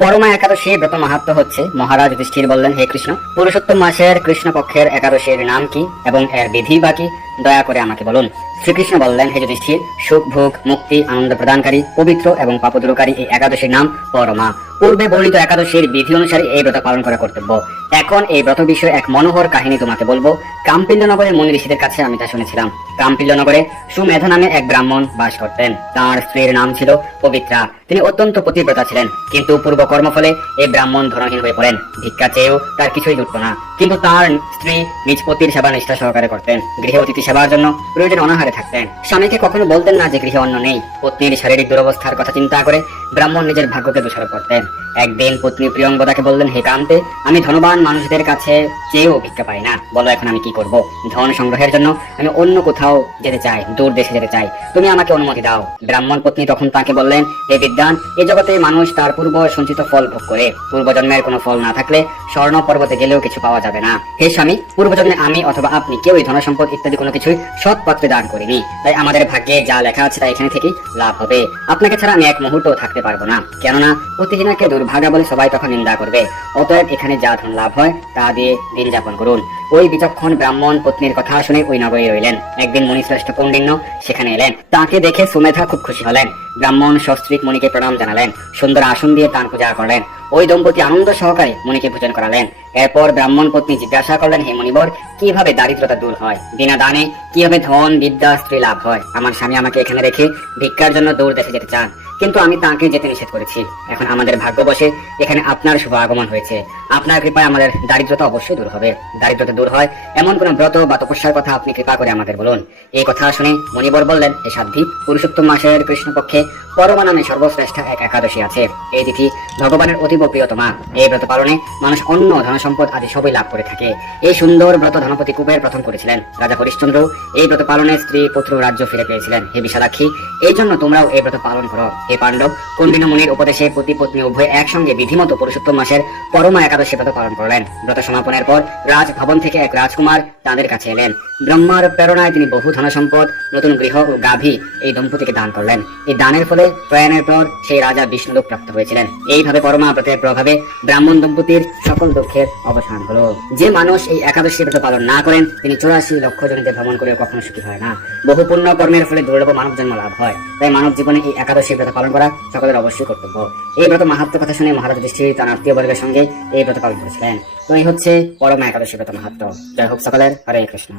পরমা একাদশী ব্রত মাহাত্ম হচ্ছে, মহারাজ যুধিষ্ঠির বললেন, হে কৃষ্ণ, পুরুষোত্তম মাসের কৃষ্ণপক্ষের একাদশীর নাম কি এবং এর বিধি বা কি, দয়া করে আমাকে বলুন। শ্রীকৃষ্ণ বললেন, হে যুধিষ্ঠির, সুখ ভোগ মুক্তি আনন্দ প্রদানকারী পবিত্র এবং পাপদূরকারী এই একাদশীর নাম পরমা। পূর্বে বর্ণিত একাদশীর বিধি অনুসারে এই ব্রত পালন করা কর্তব্য। এখন এই ব্রত বিষয়ে এক মনোহর কাহিনী তোমাকে বলবো। কাম্পিল্য নগরের মুনি ঋষিদের কাছে আমি তা শুনেছিলাম। কাম্পিল্য নগরে সুমেধা নামে এক ব্রাহ্মণ বাস করতেন। তার স্ত্রীর নাম ছিল পবিত্রা। তিনি অত্যন্ত পতিব্রতা ছিলেন, কিন্তু পূর্ব কর্মফলে এই ব্রাহ্মণ ধনহীন হয়ে পড়েন। ভিক্ষা চেয়েও তার কিছুই জুটত না। কিন্তু তার স্ত্রী নিজ পতির সেবা নিষ্ঠা সহকারে করতেন। গৃহে অতিথি সেবার জন্য প্রয়োজন অনাহারে থাকতেন। স্বামীকে কখনো বলতেন না যে গৃহে অন্ন নেই। পত্নীর শারীরিক দুরবস্থার কথা চিন্তা করে ব্রাহ্মণ নিজের ভাগ্যকে দোষারোপ করতেন। একদিন পত্নী প্রিয়ঙ্গদাকে বললেন, হে কান্তে, আমি ধনবান মানুষদের কাছে চেয়েও ভিক্ষা পাই না। বলো এখন আমি কি করব? ধন সংগ্রহের জন্য আমি অন্য কোথাও যেতে চাই, দূর দেশে যেতে চাই, তুমি আমাকে অনুমতি দাও। ব্রাহ্মণ পত্নী তখন তাকে বললেন, হে বিদ্বান, এই জগতে মানুষ তার পূর্ব সঞ্চিত ফল ভোগ করে। পূর্বজন্মের কোনো ফল না থাকলে স্বর্ণ পর্বতে গেলেও কিছু পাওয়া যাবে না। হে স্বামী, পূর্বজন্মে আমি অথবা আপনি কেউই ধন সম্পদ ইত্যাদি কোনো কিছুই সৎ পাত্রে দান করিনি। তাই আমাদের ভাগ্যে যা লেখা আছে তা এখানে থেকেই লাভ হবে। আপনাকে ছাড়া আমি এক মুহূর্ত থাকতে পারবো না, কেননা অতিহীনাকে দুর্ভাগা বলে সবাই তখন নিন্দা করবে। অতএব এখানে যা ধন লাভ হয় তা দিয়ে দিন যাপন করুন। ওই বিচক্ষণ ব্রাহ্মণ পত্নীর কথা শুনে ওই নগরে রইলেন। একদিন মুনিশ্রেষ্ঠ কৌন্ডিন্য সেখানে এলেন। তাকে দেখে সুমেধা খুব খুশি হলেন। ব্রাহ্মণ সস্ত্রীক মুনিকে প্রণাম জানালেন, সুন্দর আসন দিয়ে তার পূজা করলেন। ওই দম্পতি আনন্দ সহকারে মুনিকে ভোজন করালেন। এরপর ব্রাহ্মণ পত্নী জিজ্ঞাসা করলেন, হে মুনিবর, কিভাবে দারিদ্রতা দূর হয়? বিনা দানে কিভাবে ধন বিদ্যা স্ত্রী লাভ হয়? আমার স্বামী আমাকে এখানে রেখে ভিক্ষার জন্য দূর দেশে যেতে চান, কিন্তু আমি তাকে যেতে নিষেধ করেছি। এখন আমাদের ভাগ্য বসে এখানে আপনার শুভ আগমন হয়েছে। আপনার কৃপায় আমাদের দারিদ্রতা অবশ্যই দূর হবে। দারিদ্রতা দূর হয় এমন কোন ব্রত বা তপস্যার কথা আপনি কৃপা করে আমাদের বলুন। এই কথা শুনে মুনিবর বললেন, হে সাধ্বী, পুরুষোত্তম মাসের কৃষ্ণপক্ষে পরমা নামে সর্বশ্রেষ্ঠ এক একাদশী আছে। এই তিথি ভগবানের অতীব প্রিয়তমা। এই ব্রত পালনে মানুষ অন্ন ধন সম্পদ আদি সবই লাভ করে থাকে। এই সুন্দর ব্রত ধনপতি কুবের প্রথম করেছিলেন। রাজা হরিশ্চন্দ্র এই ব্রত পালনে স্ত্রী পুত্র রাজ্য ফিরে পেয়েছিলেন। হে বিশালাক্ষী, এই জন্য তোমরাও এই ব্রত পালন করো। হে পাণ্ডব, কৌন্ডিন্য মুনির উপদেশে পতি পত্নী উভয় একসঙ্গে বিধিমত পুরুষোত্তম মাসের পরমা একাদশী ব্রত পালন করলেন। ব্রত সমাপনের পর রাজভবন থেকে এক রাজকুমার তাদের কাছে এলেন। ব্রহ্মার প্রেরণায় তিনি বহু ধন সম্পদ, নতুন গৃহ ও গাভী এই দম্পতিকে দান করলেন। এই দানের ফলে প্রয়াণের পর সেই রাজা বিষ্ণুলোক প্রাপ্ত হয়েছিলেন। এইভাবে পরমা ব্রতের প্রভাবে ব্রাহ্মণ দম্পতির সকল দুঃখের অবসান হলো। যে মানুষ এই একাদশী ব্রত পালন না করেন, তিনি 84 লক্ষ জনিতে ভ্রমণ করে কখনো সুখী হয় না। বহু পুণ্য কর্মের ফলে দুর্লভ মানব জন্ম লাভ হয়। তাই মানব জীবনে এই একাদশী ব্রত পালন করা সকলের অবশ্যই কর্তব্য। এই ব্রত মাহাত্ম্য কথা শুনে মহারাজ যুধিষ্ঠির তার আত্মীয় বর্গের সঙ্গে এই ব্রত পালন করেছিলেন। তো এই হচ্ছে পরমা একাদশী ব্রত মাহাত্ম্য। জয় হোক সকলের, হরে কৃষ্ণ।